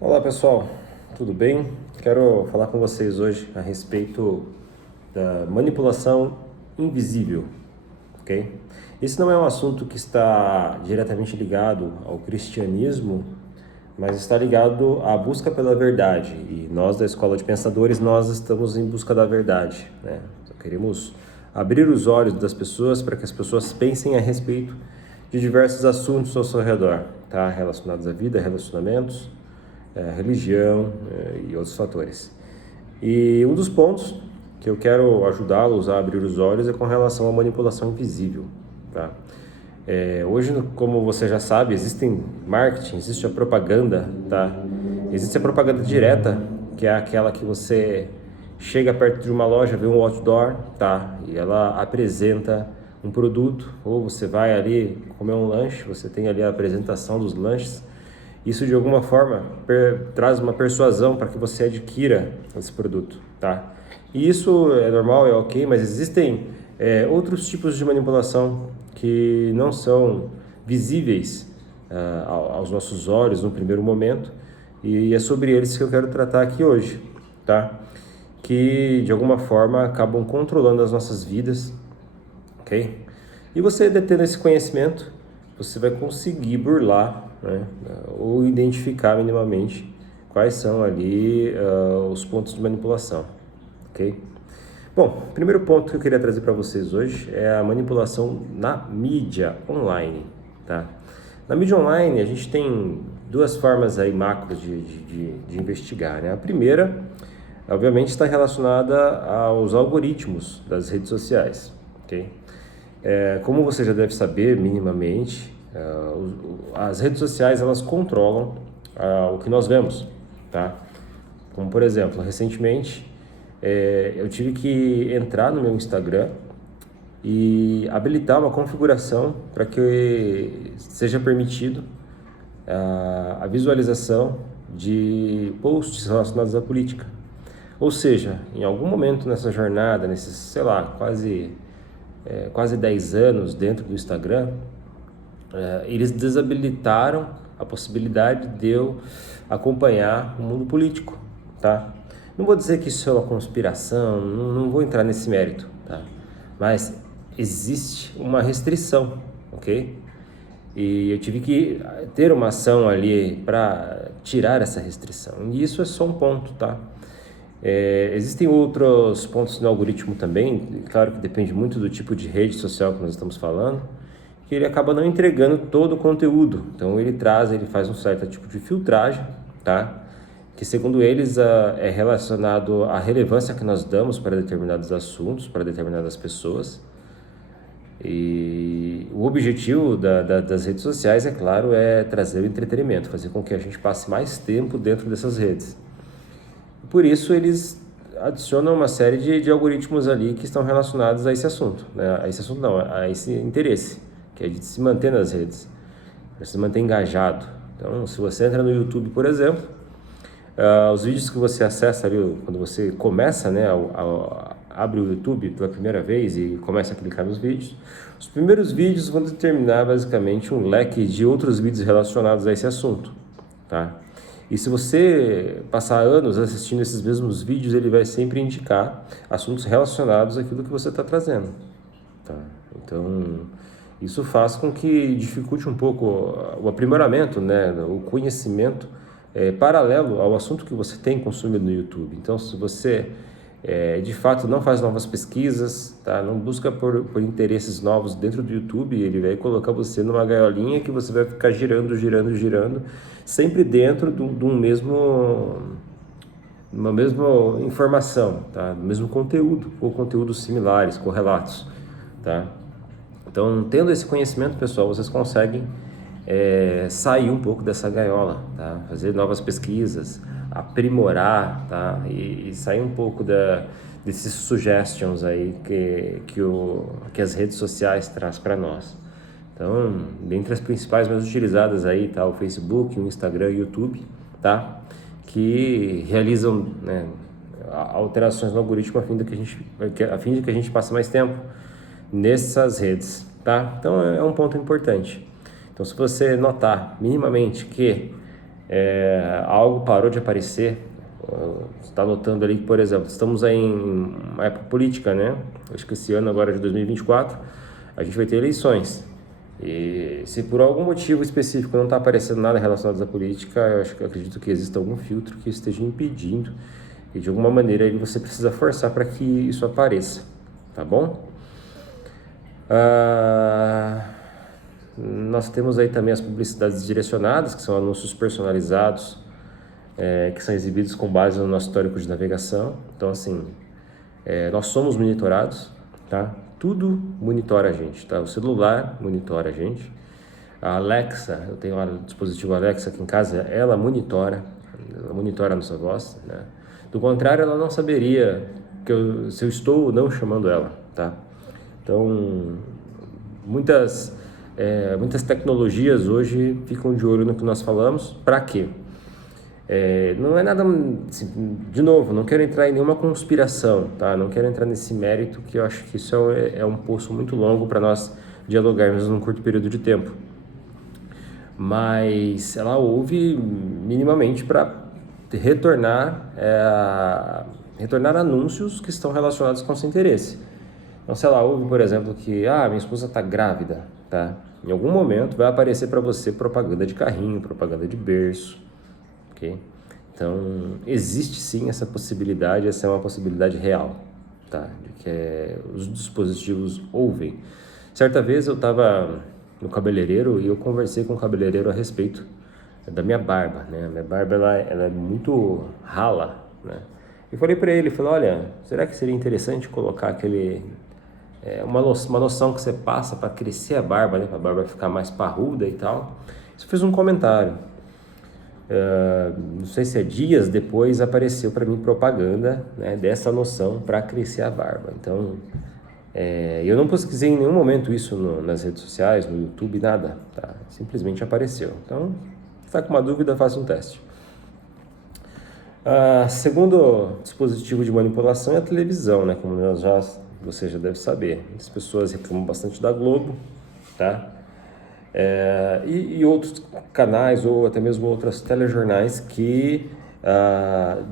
Olá pessoal, tudo bem? Quero falar com vocês hoje a respeito da manipulação invisível, ok? Esse não é um assunto que está diretamente ligado ao cristianismo, mas está ligado à busca pela verdade. E nós da Escola de Pensadores, nós estamos em busca da verdade, né? Então, queremos abrir os olhos das pessoas para que as pessoas pensem a respeito de diversos assuntos ao seu redor, tá? Relacionados à vida, relacionamentos, religião e outros fatores. E um dos pontos que eu quero ajudá-los a abrir os olhos é com relação à manipulação invisível, tá? Hoje, como você já sabe, existem marketing, existe a propaganda, tá? Existe a propaganda direta, que é aquela que você chega perto de uma loja, vê um outdoor, tá? E ela apresenta um produto, ou você vai ali comer um lanche, você tem ali a apresentação dos lanches. Isso de alguma forma traz uma persuasão para que você adquira esse produto, tá? E isso é normal, é ok, mas existem outros tipos de manipulação que não são visíveis aos nossos olhos no primeiro momento, e é sobre eles que eu quero tratar aqui hoje, tá? Que de alguma forma acabam controlando as nossas vidas, ok? E você detendo esse conhecimento, você vai conseguir burlar, né, ou identificar minimamente quais são ali os pontos de manipulação, ok? Bom, o primeiro ponto que eu queria trazer para vocês hoje é a manipulação na mídia online, tá? Na mídia online a gente tem duas formas aí macros de investigar, né? A primeira, obviamente, está relacionada aos algoritmos das redes sociais, ok? Como você já deve saber minimamente, as redes sociais elas controlam o que nós vemos, tá? Como por exemplo, recentemente eu tive que entrar no meu Instagram e habilitar uma configuração para que seja permitido a visualização de posts relacionados à política. Ou seja, em algum momento nessa jornada, nesses, sei lá, quase 10 anos dentro do Instagram, eles desabilitaram a possibilidade de eu acompanhar o mundo político, tá? Não vou dizer que isso é uma conspiração, não vou entrar nesse mérito, tá? Mas existe uma restrição, ok? E eu tive que ter uma ação ali para tirar essa restrição. E isso é só um ponto, tá? Existem outros pontos no algoritmo também, claro que depende muito do tipo de rede social que nós estamos falando, que ele acaba não entregando todo o conteúdo. Então ele faz um certo tipo de filtragem, tá? Que segundo eles é relacionado à relevância que nós damos para determinados assuntos, para determinadas pessoas. E o objetivo das redes sociais, é claro, é trazer o entretenimento, fazer com que a gente passe mais tempo dentro dessas redes. Por isso eles adicionam uma série de algoritmos ali que estão relacionados a esse assunto, né? A esse assunto não, a esse interesse, que é de se manter nas redes, para se manter engajado. Então, se você entra no YouTube, por exemplo, os vídeos que você acessa ali, quando você começa, né, abre o YouTube pela primeira vez e começa a clicar nos vídeos, os primeiros vídeos vão determinar basicamente um leque de outros vídeos relacionados a esse assunto, tá? E se você passar anos assistindo esses mesmos vídeos, ele vai sempre indicar assuntos relacionados àquilo que você está trazendo, tá? Então, isso faz com que dificulte um pouco o aprimoramento, né, o conhecimento paralelo ao assunto que você tem consumido no YouTube. Então, se você de fato não faz novas pesquisas, tá? Não busca por interesses novos dentro do YouTube, ele vai colocar você numa gaiolinha que você vai ficar girando, girando, girando, sempre dentro de uma mesma informação, tá? Do mesmo conteúdo, ou conteúdos similares, correlatos, tá? Então, tendo esse conhecimento, pessoal, vocês conseguem sair um pouco dessa gaiola, tá? Fazer novas pesquisas, aprimorar, tá? E sair um pouco desses suggestions aí que as redes sociais traz para nós. Então, dentre as principais mais utilizadas aí tá o Facebook, o Instagram, o YouTube, tá? Que realizam, né, alterações no algoritmo a fim de que a gente passe mais tempo nessas redes, tá? Então é um ponto importante. Então, se você notar minimamente que algo parou de aparecer. Você está notando ali que, por exemplo, estamos aí em uma época política, né? Acho que esse ano agora de 2024 a gente vai ter eleições. E se por algum motivo específico não está aparecendo nada relacionado à política, eu acredito que exista algum filtro que esteja impedindo e de alguma maneira aí você precisa forçar para que isso apareça, tá bom? Nós temos aí também as publicidades direcionadas, que são anúncios personalizados, que são exibidos com base no nosso histórico de navegação. Então, assim, nós somos monitorados, tá? Tudo monitora a gente, tá? O celular monitora a gente. A Alexa, eu tenho um dispositivo Alexa aqui em casa, ela monitora a nossa voz, né? Do contrário, ela não saberia se eu estou ou não chamando ela, tá? Então, muitas tecnologias hoje ficam de olho no que nós falamos. Para quê? Não é nada, assim, de novo, não quero entrar em nenhuma conspiração, tá? Não quero entrar nesse mérito, que eu acho que isso é um poço muito longo para nós dialogarmos num curto período de tempo. Mas ela ouve minimamente para retornar anúncios que estão relacionados com seu interesse. Então, se ela ouve, por exemplo, que minha esposa está grávida, tá? Em algum momento vai aparecer para você propaganda de carrinho, propaganda de berço. Okay? Então, existe sim essa possibilidade, essa é uma possibilidade real, tá? De que os dispositivos ouvem. Certa vez eu estava no cabeleireiro e eu conversei com o cabeleireiro a respeito da minha barba, né? A minha barba ela é muito rala, né? Eu falei para ele, olha, será que seria interessante colocar uma noção que você passa para crescer a barba, né? Para a barba ficar mais parruda e tal. Isso fez um comentário. Não sei se dias depois apareceu para mim propaganda, né, dessa noção para crescer a barba. Então, eu não pesquisei em nenhum momento isso nas redes sociais, no YouTube, nada, tá? Simplesmente apareceu. Então, se está com uma dúvida, faça um teste. Segundo dispositivo de manipulação é a televisão, né? Como você já deve saber. As pessoas reclamam bastante da Globo, tá? E outros canais ou até mesmo outros telejornais que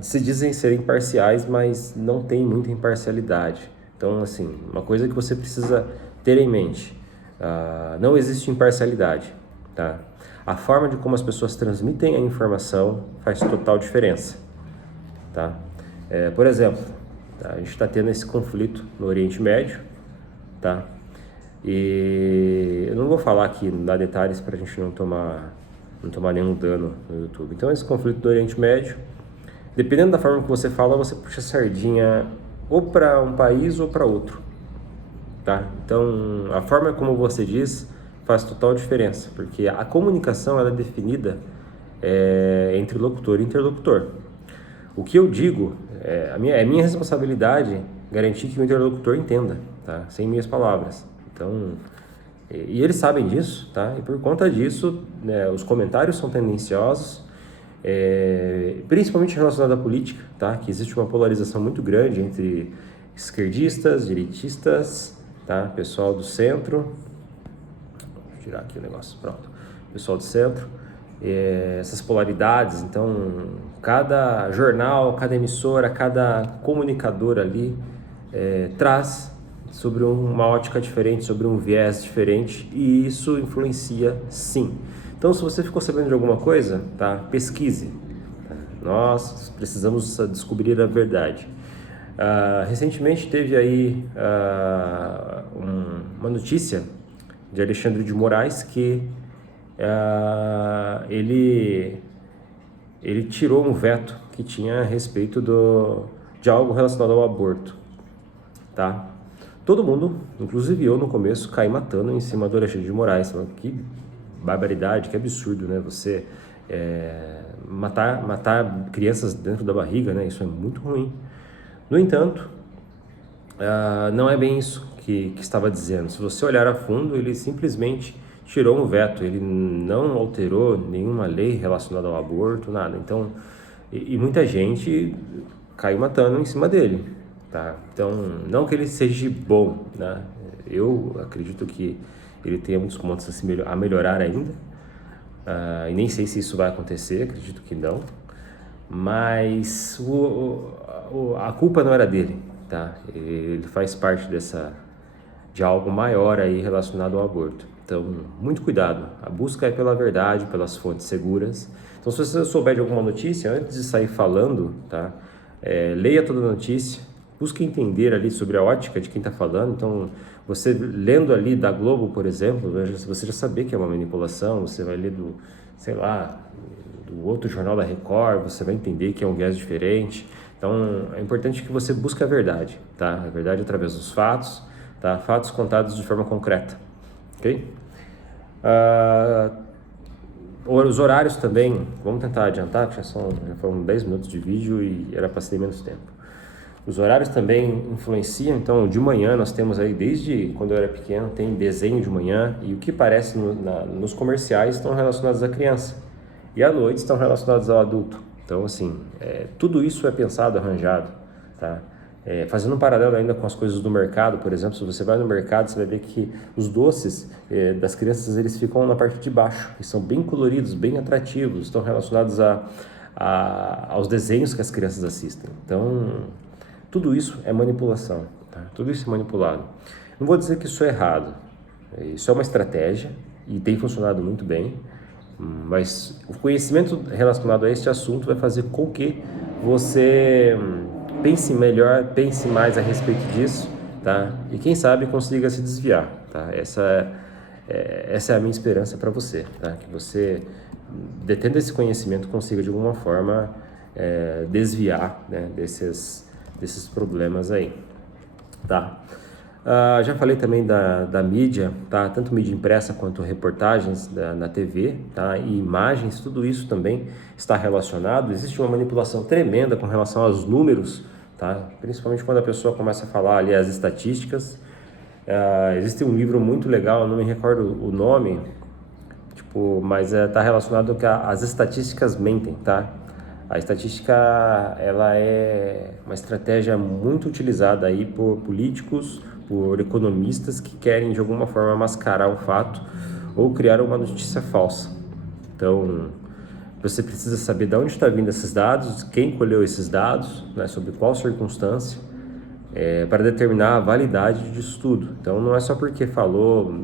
se dizem ser imparciais, mas não tem muita imparcialidade. Então, assim, uma coisa que você precisa ter em mente, não existe imparcialidade, tá? A forma de como as pessoas transmitem a informação faz total diferença, tá? Por exemplo, a gente está tendo esse conflito no Oriente Médio, tá? E eu não vou falar aqui, não dar detalhes para a gente não tomar nenhum dano no YouTube. Então, esse conflito do Oriente Médio, dependendo da forma que você fala, você puxa a sardinha ou para um país ou para outro, tá? Então, a forma como você diz faz total diferença, porque a comunicação ela é definida entre locutor e interlocutor. O que eu digo, é minha responsabilidade garantir que o interlocutor entenda, tá? Sem minhas palavras. Então, e eles sabem disso, tá? E por conta disso, né, os comentários são tendenciosos, principalmente relacionado à política, tá? Que existe uma polarização muito grande entre esquerdistas, direitistas, tá? Pessoal do centro. Vou tirar aqui o negócio, pronto. Pessoal do centro. Essas polaridades, então, cada jornal, cada emissora, cada comunicador ali traz sobre uma ótica diferente, sobre um viés diferente, e isso influencia sim. Então, se você ficou sabendo de alguma coisa, tá? Pesquise. Nós precisamos descobrir a verdade. Recentemente teve aí uma notícia de Alexandre de Moraes que ele tirou um veto que tinha a respeito de algo relacionado ao aborto, tá? Todo mundo, inclusive eu no começo, caí matando em cima do Alexandre de Moraes. Que barbaridade, que absurdo, né? Você matar crianças dentro da barriga, né? Isso é muito ruim. No entanto, não é bem isso que estava dizendo. Se você olhar a fundo, ele simplesmente tirou um veto, ele não alterou nenhuma lei relacionada ao aborto, nada. Então, e muita gente caiu matando em cima dele, tá? Então, não que ele seja bom, né? Eu acredito que ele tenha muitos pontos a melhorar ainda, e nem sei se isso vai acontecer, acredito que não, mas a culpa não era dele, tá? Ele faz parte de algo maior aí relacionado ao aborto. Então, muito cuidado. A busca é pela verdade, pelas fontes seguras. Então, se você souber de alguma notícia, antes de sair falando, tá? Leia toda a notícia, busque entender ali sobre a ótica de quem está falando. Então, você lendo ali da Globo, por exemplo, você já saber que é uma manipulação, você vai ler sei lá, do outro jornal da Record, você vai entender que é um viés diferente. Então, é importante que você busque a verdade, tá? A verdade através dos fatos, tá? Fatos contados de forma concreta, ok? Os horários também, vamos tentar adiantar, porque já foram 10 minutos de vídeo e era para ser menos tempo. Os horários também influenciam, então de manhã nós temos aí, desde quando eu era pequeno, tem desenho de manhã e o que aparece nos comerciais estão relacionados à criança e à noite estão relacionados ao adulto. Então assim, tudo isso é pensado, arranjado, tá? Fazendo um paralelo ainda com as coisas do mercado, por exemplo, se você vai no mercado, você vai ver que os doces das crianças, eles ficam na parte de baixo, e são bem coloridos, bem atrativos, estão relacionados aos desenhos que as crianças assistem. Então, tudo isso é manipulação, tá? Tudo isso é manipulado. Não vou dizer que isso é errado, isso é uma estratégia e tem funcionado muito bem, mas o conhecimento relacionado a este assunto vai fazer com que você pense melhor, pense mais a respeito disso, tá? E quem sabe consiga se desviar, tá? Essa é a minha esperança para você, tá? Que você, detendo esse conhecimento, consiga de alguma forma desviar, né, desses problemas aí, tá? Já falei também da mídia, tá? Tanto mídia impressa quanto reportagens na TV, tá? E imagens, tudo isso também está relacionado. Existe uma manipulação tremenda com relação aos números, tá? Principalmente quando a pessoa começa a falar ali as estatísticas. Existe um livro muito legal, eu não me recordo o nome, mas está relacionado com as estatísticas mentem, tá? A estatística, ela é uma estratégia muito utilizada aí por políticos, por economistas que querem de alguma forma mascarar o fato ou criar uma notícia falsa. Então, você precisa saber de onde está vindo esses dados, quem colheu esses dados, né, sobre qual circunstância, para determinar a validade disso tudo. Então, não é só porque falou,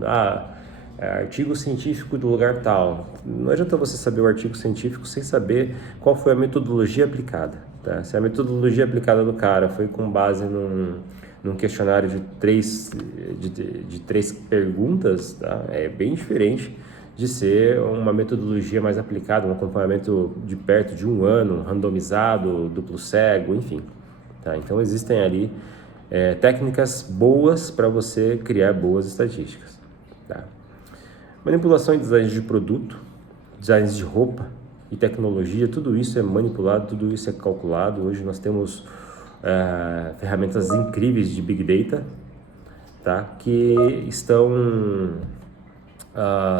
artigo científico do lugar tal. Não adianta você saber o artigo científico sem saber qual foi a metodologia aplicada, tá? Se a metodologia aplicada do cara foi com base num questionário de três perguntas, tá? É bem diferente de ser uma metodologia mais aplicada, um acompanhamento de perto de 1 ano, randomizado, duplo cego, enfim, tá? Então existem ali técnicas boas para você criar boas estatísticas, tá? Manipulação em design de produto, designs de roupa e tecnologia, tudo isso é manipulado, tudo isso é calculado. Hoje nós temos ferramentas incríveis de Big Data, tá? Que estão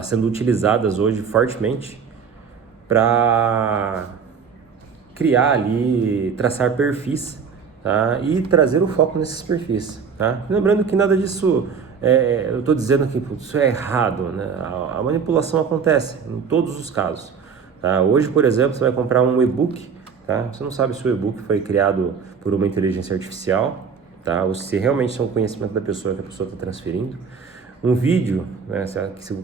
sendo utilizadas hoje fortemente para criar ali, traçar perfis, tá? E trazer o foco nesses perfis, tá? Lembrando que nada disso, eu estou dizendo que isso é errado, né? A manipulação acontece em todos os casos, tá? Hoje, por exemplo, você vai comprar um e-book, tá? Você não sabe se o e-book foi criado por uma inteligência artificial, tá? Ou se realmente é um conhecimento da pessoa que a pessoa está transferindo. Um vídeo, né,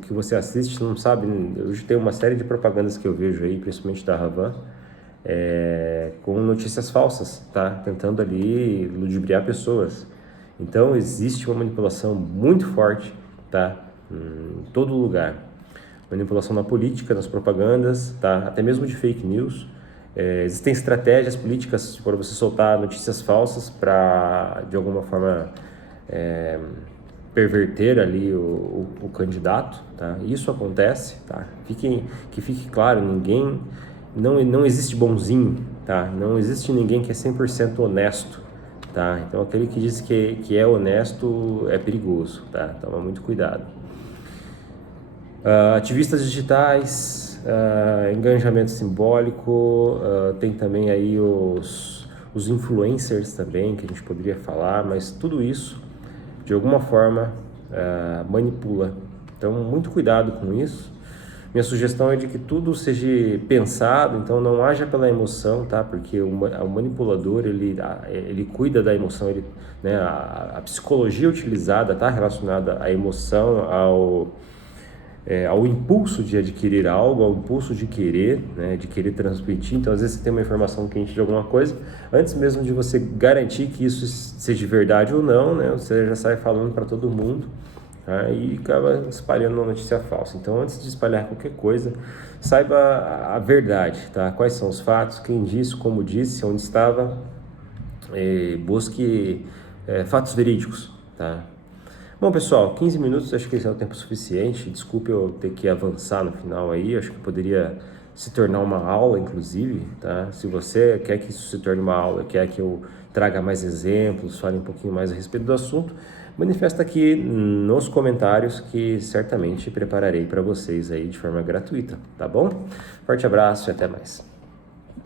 que você assiste, não sabe, hoje tem uma série de propagandas que eu vejo aí, principalmente da Ravan, com notícias falsas, tá? Tentando ali ludibriar pessoas. Então existe uma manipulação muito forte, tá? Em todo lugar. Manipulação na política, nas propagandas, tá? Até mesmo de fake news. Existem estratégias políticas para você soltar notícias falsas para, de alguma forma, perverter ali o candidato, tá? Isso acontece, tá? Que fique claro, não existe bonzinho, tá? Não existe ninguém que é 100% honesto, tá? Então aquele que diz que é honesto é perigoso, tá? Toma muito cuidado. Ativistas digitais, engajamento simbólico, tem também aí os influencers também, que a gente poderia falar, mas tudo isso de alguma forma manipula. Então muito cuidado com isso. Minha sugestão é de que tudo seja pensado, então não haja pela emoção, tá? Porque o manipulador, ele cuida da emoção, né? A psicologia utilizada está relacionada à emoção, ao impulso de adquirir algo, ao impulso de querer, né, de querer transmitir. Então, às vezes você tem uma informação quente de alguma coisa, antes mesmo de você garantir que isso seja verdade ou não, né, você já sai falando para todo mundo, tá, e acaba espalhando uma notícia falsa. Então, antes de espalhar qualquer coisa, saiba a verdade, tá? Quais são os fatos, quem disse, como disse, onde estava, busque fatos verídicos, tá? Bom, pessoal, 15 minutos acho que esse é o tempo suficiente. Desculpe eu ter que avançar no final aí, acho que poderia se tornar uma aula, inclusive, tá? Se você quer que isso se torne uma aula, quer que eu traga mais exemplos, fale um pouquinho mais a respeito do assunto, manifesta aqui nos comentários que certamente prepararei para vocês aí de forma gratuita, tá bom? Forte abraço e até mais.